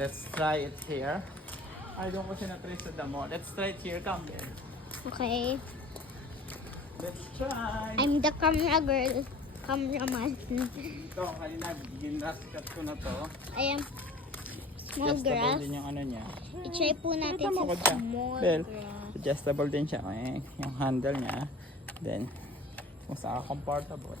Let's try it here. I don't ko siya na-try sa damo. Let's try it here. Come there. Okay. Let's try. I'm the camera girl. Cameraman. Ito, kanina, ginraskat ko na to. I am small Adjustable grass. din yung ano niya. I-try po natin Tama ko sa dyan. small Bell, grass. adjustable din siya. Yung handle niya. Then, kung saan ka comfortable.